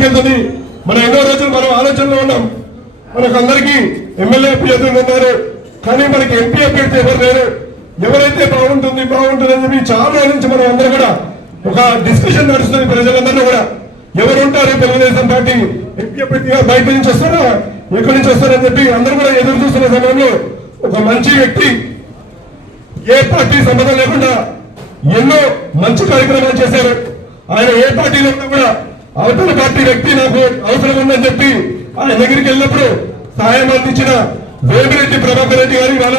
ముందుకెళ్తుంది. మనం ఎన్నో రోజులు మనం ఆలోచనలో ఉన్నాం. మనకందరికీ ఎమ్మెల్యే అభ్యర్థులు ఉన్నారు, కానీ మనకి ఎంపీ అభ్యర్థి ఎవరు లేరు. ఎవరైతే బాగుంటుంది అని చెప్పి చాలా నుంచి మనం అందరూ కూడా ఒక డిస్కషన్ నడుస్తుంది. ప్రజలందరూ కూడా ఎవరు ఉంటారు తెలుగుదేశం పార్టీ ఎంపీ అభ్యర్థిగా, బయట నుంచి వస్తారా ఎక్కడి నుంచి వస్తారని చెప్పి అందరూ కూడా ఎదురు చూస్తున్న సమయంలో ఒక మంచి వ్యక్తి ఏ పార్టీ సంబంధం లేకుండా ఎన్నో మంచి కార్యక్రమాలు చేశారు. ఆయన ఏ పార్టీలో ఉన్నా కూడా అవతల పార్టీ వ్యక్తి నాకు అవసరం ఉందని చెప్పి ఆయన దగ్గరికి వెళ్ళినప్పుడు సహాయం అందించిన వేమిరెడ్డి ప్రభాకర్ రెడ్డి గారి వాళ్ళ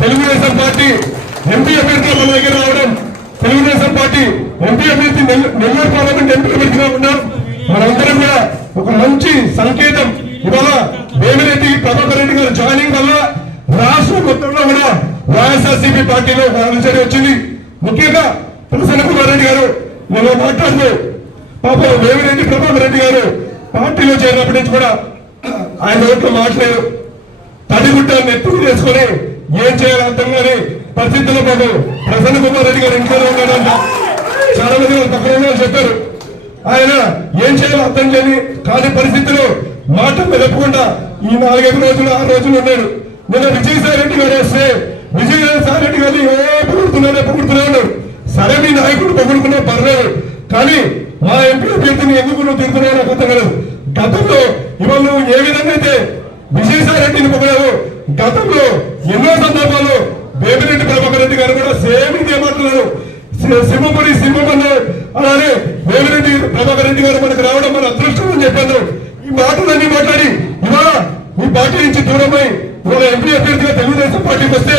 తెలుగుదేశం పార్టీ ఎంపీ అభ్యర్థిగా మన దగ్గర రావడం, తెలుగుదేశం పార్టీ ఎంపీ అభ్యర్థి నెల్లూరు పార్లమెంట్ ఎంపీ అభ్యర్థిగా ఉన్నాం. మనందరం కూడా ఒక మంచి సంకేతం. ఇవాళ వేమిరెడ్డి ప్రభాకర్ రెడ్డి గారు జాయినింగ్ వల్ల రాష్ట్ర మొత్తంలో కూడా వైఎస్ఆర్సీపీ పార్టీలో అలజడి వచ్చింది. ముఖ్యంగా ప్రసన్న కుమార్ రెడ్డి గారు నేను మాట్లాడుతూ పాపం వేమిరెడ్డి ప్రభాకర్ రెడ్డి గారు పార్టీలో చేరినప్పటి నుంచి కూడా ఆయన నోట్లో మాట్లాడారు. తడిగుట్ట నెత్తుకు చేసుకుని ఏం చేయాలో అర్థం కాని పరిస్థితుల్లో పాపం ప్రసన్న కుమార్ రెడ్డి గారు ఇంట్లో ఉన్నాడంట. చాలా మంది పక్కన చెప్పారు. ఆయన ఏం చేయాలో అర్థం కాని పరిస్థితుల్లో మాట వెలపకుండా ఈ 4-5 రోజులు 6 రోజులు ఉన్నాడు. నిన్న విజయసాయి రెడ్డి గారు వస్తే విజయసాయి రెడ్డి గారిని పొగుడుతున్నాడు. సరే మీ నాయకుడు పొగుడుకున్నా పర్లేదు, కానీ మా ఎంపీ అభ్యర్థిని ఎందుకు నువ్వు తిరుగుతున్నావు నాకు అర్థం కాదు. గతంలో ఇవాళ నువ్వు ఏ విధంగా అయితే విజయసాయి రెడ్డిని పొగడావు, గతంలో ఎన్నో సందర్భాల్లో వేమిరెడ్డి ప్రభాకర్ రెడ్డి గారు కూడా సేమ్ ఇదే మాట్లాడారు. సింహపురి సింహమన్నారు. అలానే వేమిరెడ్డి ప్రభాకర్ రెడ్డి గారు మనకు రావడం మన అదృష్టం అని చెప్పారు. ఈ మాటలన్నీ మాట్లాడి ఇవాళ మీ పార్టీ నుంచి దూరమై ఇవాళ ఎంపీ అభ్యర్థిగా తెలుగుదేశం పార్టీకి వస్తే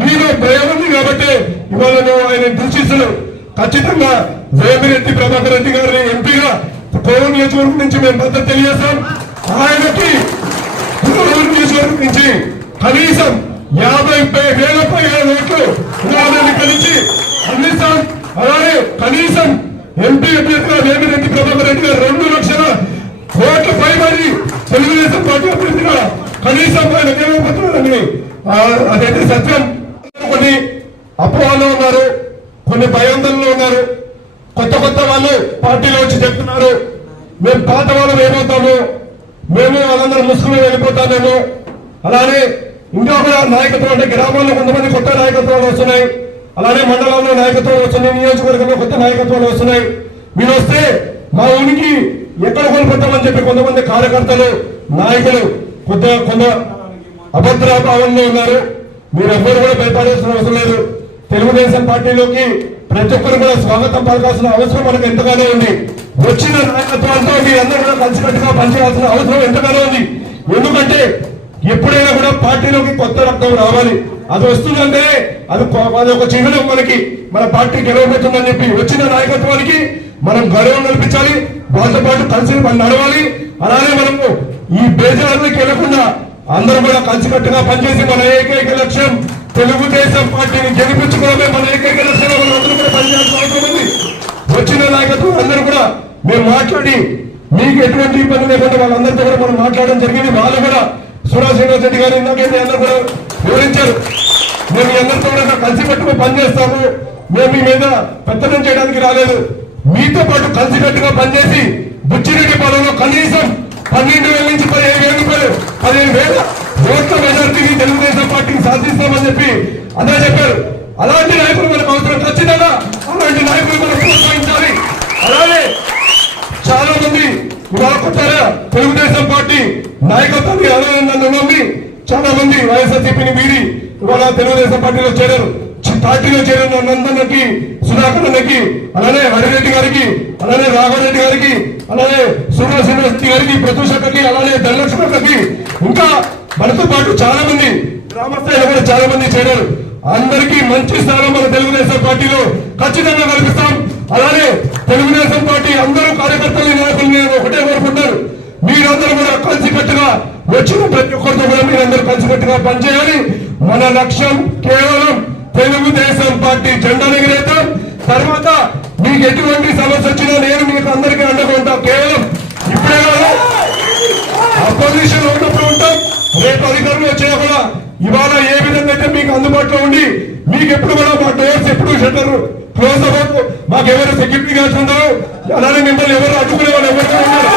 మీలో భయం ఉంది కాబట్టి ఇవాళ నువ్వు ఆయన దృష్టిస్తున్నావు. ఖచ్చితంగా వేమిరెడ్డి ప్రభాకర్ రెడ్డి గారిని ఎంపీగా కోవూరు నియోజకవర్గం నుంచి మేము మద్దతు తెలియజేస్తాం. ఆయనకి కోవూరు నియోజకవర్గం నుంచి కనీసం 50,000 పైగా ఓట్లు కలిసి అందిస్తాం. అలానే కనీసం ఎంపీ అభ్యర్థిగా వేమిరెడ్డి ప్రభాకర్ రెడ్డి గారు 2 లక్షల ఓట్ల పైబడి తెలుగుదేశం పార్టీ అభ్యర్థిగా కనీసం ఆయన నిలబడుతున్నారని అదైతే సత్యం. కొన్ని అపోహలో ఉన్నారు, కొన్ని భయాందోళనలో ఉన్నారు. కొత్త వాళ్ళు పార్టీలో వచ్చి చెప్తున్నారు మేము పాత వాళ్ళం ఏమవుతాము, మేము వాళ్ళందరూ ముసుగులు వెళ్ళిపోతామేమో. అలానే ఇంకా కూడా నాయకత్వం అంటే గ్రామాల్లో కొంతమంది కొత్త నాయకత్వాలు వస్తున్నాయి, అలానే మండలంలో నాయకత్వం వస్తున్నాయి, నియోజకవర్గంలో కొత్త నాయకత్వాలు వస్తున్నాయి. మీరు వస్తే మా ఊరికి ఎక్కడ కోల్పోతామని చెప్పి కొంతమంది కార్యకర్తలు నాయకులు కొంత అభద్రభావంలో ఉన్నారు. మీరెవ్వరు కూడా భయపడాల్సిన అవసరం లేదు. తెలుగుదేశం పార్టీలోకి ప్రతి ఒక్కరు కూడా స్వాగతం పలకాల్సిన అవసరం మనకు ఎంతగానో ఉంది. వచ్చిన నాయకత్వాలతో మీరందరూ కూడా కలిసికట్టుగా పనిచేయాల్సిన అవసరం ఎంతగానో ఉంది. ఎందుకంటే ఎప్పుడైనా కూడా పార్టీలోకి కొత్త రక్తం రావాలి. అది వస్తుందంటే అది ఒక చిహ్నం మనకి, మన పార్టీ గెలవబోతుందని చెప్పి వచ్చిన నాయకత్వానికి మనం గౌరవం కల్పించాలి. వాళ్ళతో పాటు కలిసి నడవాలి. అలానే మనము ఈ బేజార్లకి వెళ్లకుండా అందరూ కూడా కలిసికట్టుగా పనిచేసి మన ఏకైక లక్ష్యం తెలుగుదేశం పార్టీని గెలిపించుకోవడమే మన ఏకైక లక్ష్యంగా మనం అందరూ కూడా పనిచేయాల్సిన అవసరం ఉంది. వచ్చిన నాయకత్వం అందరూ కూడా మేము మాట్లాడి మీకు ఎటువంటి ఇబ్బంది లేకుండా వాళ్ళందరితో కూడా మనం మాట్లాడడం జరిగింది. వాళ్ళు కూడా సురా శ్రీనివాస్ రెడ్డి గారు ఇందాకైతే అందరూ కూడా వివరించారు. మేము మీ అందరితో కూడా కలిసికట్టుగా పనిచేస్తాము, మేము మీ మీద పెత్తనం చేయడానికి రాలేదు, మీతో పాటు కలిసికట్టుగా పనిచేసి బుచ్చిరెడ్డి పాలనలో కనీసం 12,000 నుంచి 15,000 రూపాయలు 15,000 ఓట్ల మెజార్టీని తెలుగుదేశం పార్టీకి సాధిస్తామని చెప్పి అదే చెప్పారు. అలాంటి నాయకులు మనకు అవసరం. ఖచ్చితంగా అలాంటి నాయకులు మనం ప్రోత్సహించాలి. అలాగే చాలా మంది ఇవాళ కొత్తగా తెలుగుదేశం పార్టీ నాయకత్వాన్ని అలాగే నన్ను నమ్మి చాలా మంది వైఎస్ఆర్సీపీని వీడి ఇవాళ తెలుగుదేశం పార్టీలో చేరారు. పార్టీలో చేరిన నందన్నకి, సుధాకర్ అన్నకి, అలానే హరిరెడ్డి గారికి, అలానే రాఘవరెడ్డి గారికి, అలానే సురేష్ రెడ్డి గారికి, ప్రతూషకి, అలానే ధనలక్ష్మకి, ఇంకా మనతో పాటు చాలా మంది గ్రామస్థాయిలో కూడా చాలా మంది చేరారు. అందరికీ మంచి స్థానం మన తెలుగుదేశం పార్టీలో ఖచ్చితంగా కల్పిస్తాం. అలానే తెలుగుదేశం పార్టీ అందరూ కార్యకర్తలు నాయకులు నేను ఒకటే కోరుకుంటారు, మీరందరూ కూడా కలిసికట్టుగా వచ్చిన ప్రతి ఒక్కరితో కూడా మీరందరూ కలిసికట్టుగా పనిచేయాలి. మన లక్ష్యం కేవలం తెలుగుదేశం పార్టీ జెండా ఎగిరేద్దాం. తర్వాత మీకు ఎటువంటి సమస్య వచ్చినా నేను మీకు అందరికీ అండగా ఉంటాం. కేవలం ఇప్పుడే కాదు, అపోజిషన్ ఉన్నప్పుడు ఉంటాం, రేపు అధికారులు వచ్చినా కూడా ఇవాళ ఏ విధంగా అయితే మీకు అందుబాటులో ఉండి మీకు ఎప్పుడు కూడా మా డోర్స్ ఎప్పుడు షట్టర్ క్లోజ్ అవ్వదు, మాకు ఎవరు సెక్యూరిటీ గార్డ్స్ ఉండవు, అలానే మిమ్మల్ని ఎవరు అడ్డుకునే వాళ్ళు ఎవరు ఉన్నారు.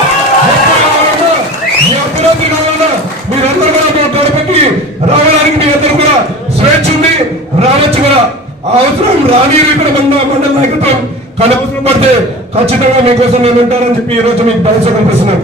మీ అర్ధరాత్రి కావాలన్నా మీరందరూ కూడా మా గడపకి రావడానికి మీ అందరూ కూడా స్వేచ్ఛ ఉంది, రావచ్చు కూడా. ఆ అవసరం రాని ఇక్కడ మండల నాయకత్వం కానీ అవసరం పడితే ఖచ్చితంగా మీకోసం నేను ఉంటానని చెప్పి ఈ రోజు మీకు భరోసా కల్పిస్తున్నాను.